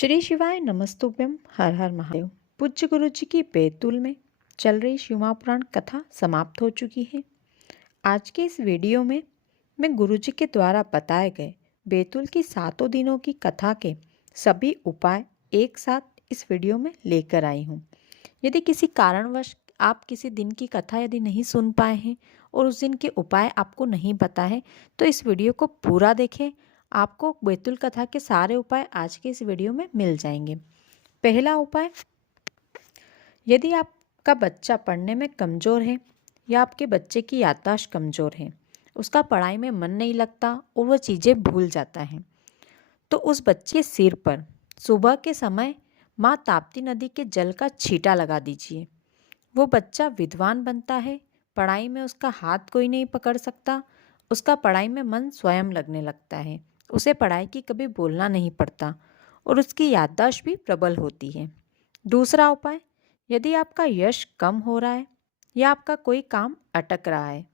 श्री शिवाय नमस्तुभ्यम। हर हर महादेव। पूज्य गुरु जी की बैतूल में चल रही शिव पुराण कथा समाप्त हो चुकी है। आज के इस वीडियो में मैं गुरु जी के द्वारा बताए गए बैतूल की 7 दिनों की कथा के सभी उपाय एक साथ इस वीडियो में लेकर आई हूँ। यदि किसी कारणवश आप किसी दिन की कथा यदि नहीं सुन पाए हैं और उस दिन के उपाय आपको नहीं पता है तो इस वीडियो को पूरा देखें। आपको बैतूल कथा के सारे उपाय आज के इस वीडियो में मिल जाएंगे। पहला उपाय, यदि आपका बच्चा पढ़ने में कमज़ोर है या आपके बच्चे की याददाश्त कमज़ोर है, उसका पढ़ाई में मन नहीं लगता और वह चीज़ें भूल जाता है, तो उस बच्चे के सिर पर सुबह के समय माँ ताप्ती नदी के जल का छींटा लगा दीजिए। वो बच्चा विद्वान बनता है, पढ़ाई में उसका हाथ कोई नहीं पकड़ सकता, उसका पढ़ाई में मन स्वयं लगने लगता है, उसे पढ़ाई की कभी बोलना नहीं पड़ता और उसकी याददाश्त भी प्रबल होती है। दूसरा उपाय, यदि आपका यश कम हो रहा है या आपका कोई काम अटक रहा है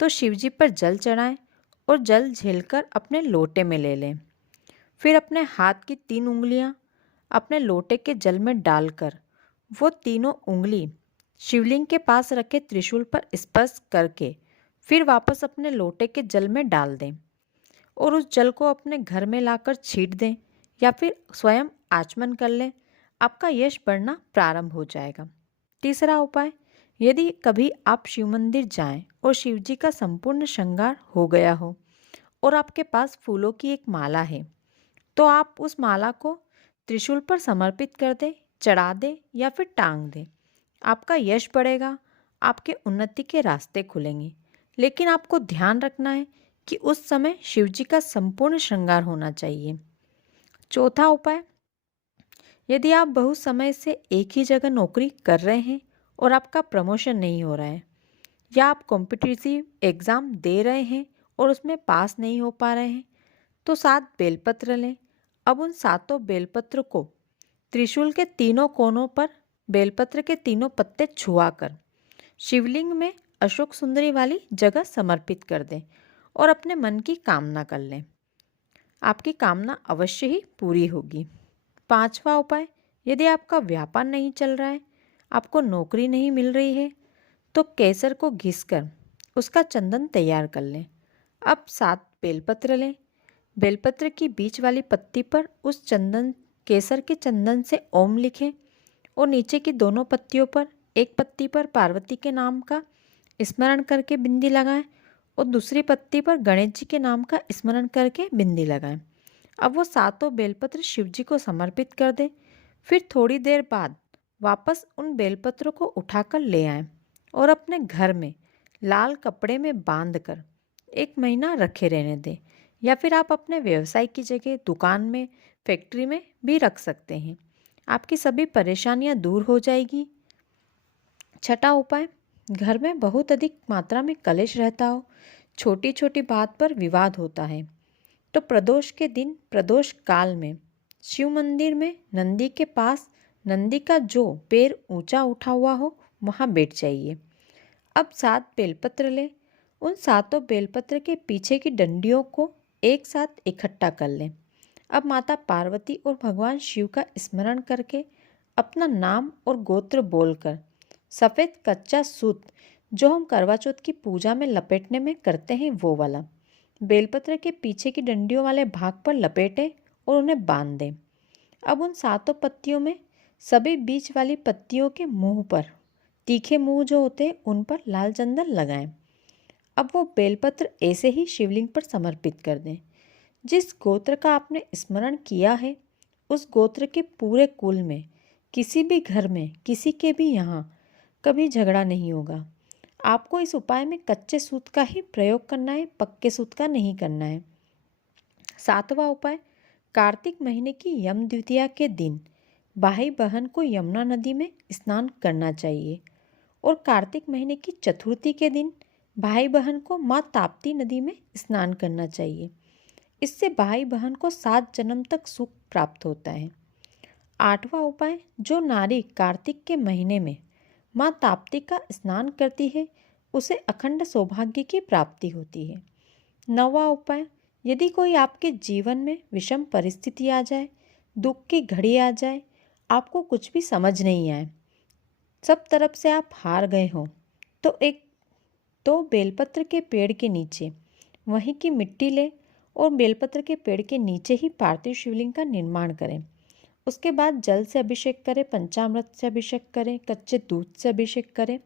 तो शिवजी पर जल चढ़ाएं और जल झेलकर अपने लोटे में ले लें। फिर अपने हाथ की 3 उंगलियां अपने लोटे के जल में डालकर वो तीनों उंगली शिवलिंग के पास रखे त्रिशूल पर स्पर्श करके फिर वापस अपने लोटे के जल में डाल दें और उस जल को अपने घर में लाकर छींट दें या फिर स्वयं आचमन कर लें। आपका यश बढ़ना प्रारंभ हो जाएगा। तीसरा उपाय, यदि कभी आप शिव मंदिर जाएं और शिव जी का संपूर्ण श्रृंगार हो गया हो और आपके पास फूलों की एक माला है तो आप उस माला को त्रिशूल पर समर्पित कर दें, चढ़ा दें या फिर टांग दें। आपका यश बढ़ेगा, आपके उन्नति के रास्ते खुलेंगे। लेकिन आपको ध्यान रखना है कि उस समय शिव जी का संपूर्ण श्रृंगार होना चाहिए। चौथा उपाय, यदि आप बहुत समय से एक ही जगह नौकरी कर रहे हैं और आपका प्रमोशन नहीं हो रहा है या आप कॉम्पिटिटिव एग्ज़ाम दे रहे हैं और उसमें पास नहीं हो पा रहे हैं तो 7 बेलपत्र लें। अब उन 7 बेलपत्र को त्रिशूल के तीनों कोनों पर बेलपत्र के तीनों पत्ते छुआकर शिवलिंग में अशोक सुंदरी वाली जगह समर्पित कर दें और अपने मन की कामना कर लें। आपकी कामना अवश्य ही पूरी होगी। पांचवा उपाय, यदि आपका व्यापार नहीं चल रहा है, आपको नौकरी नहीं मिल रही है तो केसर को घिसकर उसका चंदन तैयार कर लें। अब 7 बेलपत्र लें। बेलपत्र की बीच वाली पत्ती पर उस चंदन केसर के चंदन से ओम लिखें और नीचे की दोनों पत्तियों पर एक पत्ती पर पार्वती के नाम का स्मरण करके बिंदी लगाएं और दूसरी पत्ती पर गणेश जी के नाम का स्मरण करके बिंदी लगाएं। अब वो 7 बेलपत्र शिव जी को समर्पित कर दें। फिर थोड़ी देर बाद वापस उन बेलपत्रों को उठाकर ले आएं और अपने घर में लाल कपड़े में बांधकर 1 महीना रखे रहने दें या फिर आप अपने व्यवसाय की जगह दुकान में, फैक्ट्री में भी रख सकते हैं। आपकी सभी परेशानियां दूर हो जाएगी। छठा उपाय, घर में बहुत अधिक मात्रा में कलेश रहता हो, छोटी छोटी बात पर विवाद होता है तो प्रदोष के दिन प्रदोष काल में शिव मंदिर में नंदी के पास नंदी का जो पैर ऊंचा उठा हुआ हो वहाँ बैठ जाइए। अब 7 बेलपत्र लें। उन 7 बेलपत्र के पीछे की डंडियों को एक साथ इकट्ठा कर लें। अब माता पार्वती और भगवान शिव का स्मरण करके अपना नाम और गोत्र बोलकर सफ़ेद कच्चा सूत जो हम करवा चौथ की पूजा में लपेटने में करते हैं वो वाला बेलपत्र के पीछे की डंडियों वाले भाग पर लपेटें और उन्हें बांध दें। अब उन 7 पत्तियों में सभी बीच वाली पत्तियों के मुंह पर, तीखे मुंह जो होते हैं उन पर लाल चंदन लगाएं। अब वो बेलपत्र ऐसे ही शिवलिंग पर समर्पित कर दें। जिस गोत्र का आपने स्मरण किया है उस गोत्र के पूरे कुल में किसी भी घर में किसी के भी यहाँ कभी झगड़ा नहीं होगा। आपको इस उपाय में कच्चे सूत का ही प्रयोग करना है, पक्के सूत का नहीं करना है। 7वां उपाय, कार्तिक महीने की यम द्वितीया के दिन भाई बहन को यमुना नदी में स्नान करना चाहिए और कार्तिक महीने की चतुर्थी के दिन भाई बहन को माँ ताप्ती नदी में स्नान करना चाहिए। इससे भाई बहन को 7 जन्म तक सुख प्राप्त होता है। 8वां उपाय, जो नारी कार्तिक के महीने में माँ ताप्ती का स्नान करती है उसे अखंड सौभाग्य की प्राप्ति होती है। 9वां उपाय, यदि कोई आपके जीवन में विषम परिस्थिति आ जाए दुख की घड़ी आ जाए, आपको कुछ भी समझ नहीं आए, सब तरफ से आप हार गए हो, तो बेलपत्र के पेड़ के नीचे वहीं की मिट्टी ले और बेलपत्र के पेड़ के नीचे ही पार्थिव शिवलिंग का निर्माण करें। उसके बाद जल से अभिषेक करें, पंचामृत से अभिषेक करें, कच्चे दूध से अभिषेक करें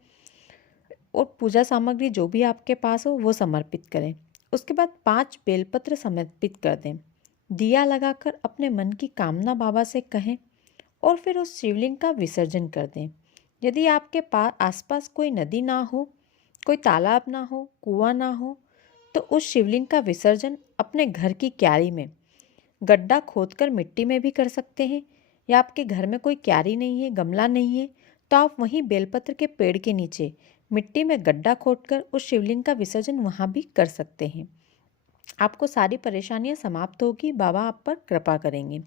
और पूजा सामग्री जो भी आपके पास हो वो समर्पित करें। उसके बाद 5 बेलपत्र समर्पित कर दें। दिया लगाकर अपने मन की कामना बाबा से कहें और फिर उस शिवलिंग का विसर्जन कर दें। यदि आपके पास आसपास कोई नदी ना हो, कोई तालाब ना हो, कुआं ना हो, तो उस शिवलिंग का विसर्जन अपने घर की क्यारी में गड्ढा खोदकर मिट्टी में भी कर सकते हैं। या आपके घर में कोई क्यारी नहीं है, गमला नहीं है, तो आप वहीं बेलपत्र के पेड़ के नीचे मिट्टी में गड्ढा खोदकर उस शिवलिंग का विसर्जन वहाँ भी कर सकते हैं। आपको सारी परेशानियाँ समाप्त होगी, बाबा आप पर कृपा करेंगे।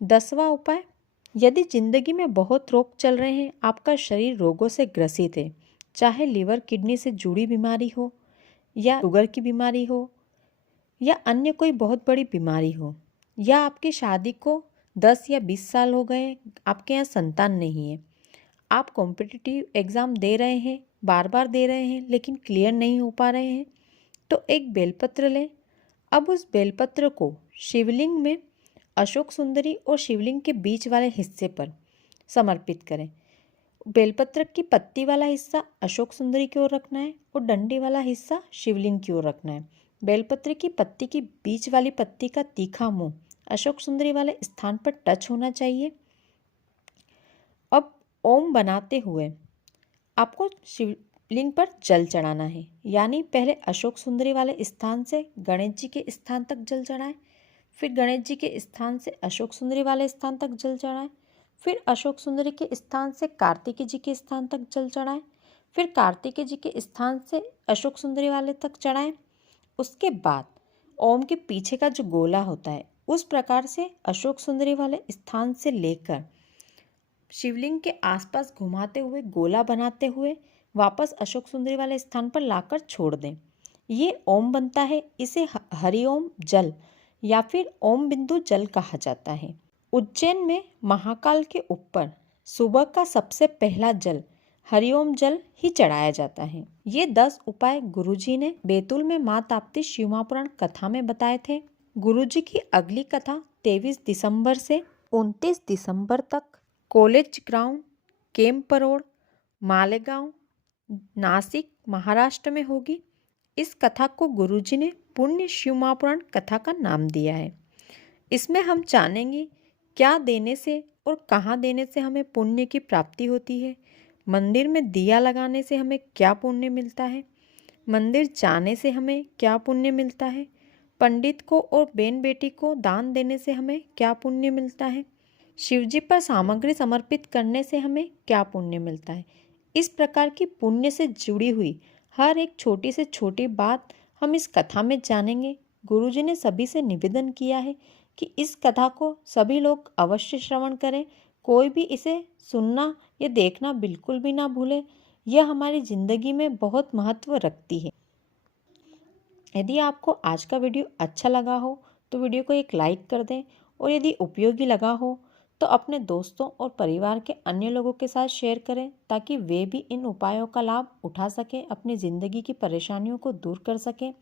10वां उपाय, यदि जिंदगी में बहुत रोग चल रहे हैं, आपका शरीर रोगों से ग्रसित है, चाहे लीवर किडनी से जुड़ी बीमारी हो या शुगर की बीमारी हो या अन्य कोई बहुत बड़ी बीमारी हो, या आपकी शादी को 10 या 20 साल हो गए, आपके यहाँ संतान नहीं है, आप कॉम्पिटिटिव एग्ज़ाम दे रहे हैं, बार बार दे रहे हैं लेकिन क्लियर नहीं हो पा रहे हैं, तो एक बेलपत्र लें। अब उस बेलपत्र को शिवलिंग में अशोक सुंदरी और शिवलिंग के बीच वाले हिस्से पर समर्पित करें। बेलपत्र की पत्ती वाला हिस्सा अशोक सुंदरी की ओर रखना है और डंडी वाला हिस्सा शिवलिंग की ओर रखना है। बेलपत्र की पत्ती की बीच वाली पत्ती का तीखा मुंह अशोक सुंदरी वाले स्थान पर टच होना चाहिए। अब ओम बनाते हुए आपको शिवलिंग पर जल चढ़ाना है, यानी पहले अशोक सुंदरी वाले स्थान से गणेश जी के स्थान तक जल चढ़ाएं, फिर गणेश जी के स्थान से अशोक सुंदरी वाले स्थान तक जल चढ़ाएं, फिर अशोक सुंदरी के स्थान से कार्तिकेय जी के स्थान तक जल चढ़ाएं, फिर कार्तिकेय जी के स्थान से अशोक सुंदरी वाले तक चढ़ाएं। उसके बाद ओम के पीछे का जो गोला होता है उस प्रकार से अशोक सुंदरी वाले स्थान से लेकर शिवलिंग के आसपास घुमाते हुए गोला बनाते हुए वापस अशोक सुंदरी वाले स्थान पर लाकर छोड़ दें। ये ओम बनता है, इसे हरिओम जल या फिर ओम बिंदु जल कहा जाता है। उज्जैन में महाकाल के ऊपर सुबह का सबसे पहला जल हरिओम जल ही चढ़ाया जाता है। ये 10 उपाय गुरुजी ने बैतूल में मां ताप्ती शिव महापुराण कथा में बताए थे। गुरुजी की अगली कथा 23 दिसंबर से 29 दिसंबर तक college ground, camp road, Malegaon, Nashik, Maharashtra में होगी। इस कथा को गुरुजी ने पुण्य शिव महापुराण कथा का नाम दिया है। इसमें हम जानेंगे क्या देने से और कहाँ देने से हमें पुण्य की प्राप्ति होती है, मंदिर में दिया लगाने से हमें क्या पुण्य मिलता है, मंदिर जाने से हमें क्या पुण्य मिलता है, पंडित को और बहन बेटी को दान देने से हमें क्या पुण्य मिलता है, शिवजी पर सामग्री समर्पित करने से हमें क्या पुण्य मिलता है। इस प्रकार की पुण्य से जुड़ी हुई हर एक छोटी से छोटी बात हम इस कथा में जानेंगे। गुरुजी ने सभी से निवेदन किया है कि इस कथा को सभी लोग अवश्य श्रवण करें, कोई भी इसे सुनना या देखना बिल्कुल भी ना भूले। यह हमारी ज़िंदगी में बहुत महत्व रखती है। यदि आपको आज का वीडियो अच्छा लगा हो तो वीडियो को एक लाइक कर दें, और यदि उपयोगी लगा हो तो अपने दोस्तों और परिवार के अन्य लोगों के साथ शेयर करें, ताकि वे भी इन उपायों का लाभ उठा सकें, अपनी ज़िंदगी की परेशानियों को दूर कर सकें।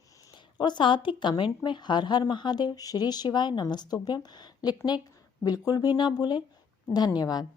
और साथ ही कमेंट में हर हर महादेव, श्री शिवाय, नमस्तुभ्यम लिखने बिल्कुल भी ना भूलें। धन्यवाद।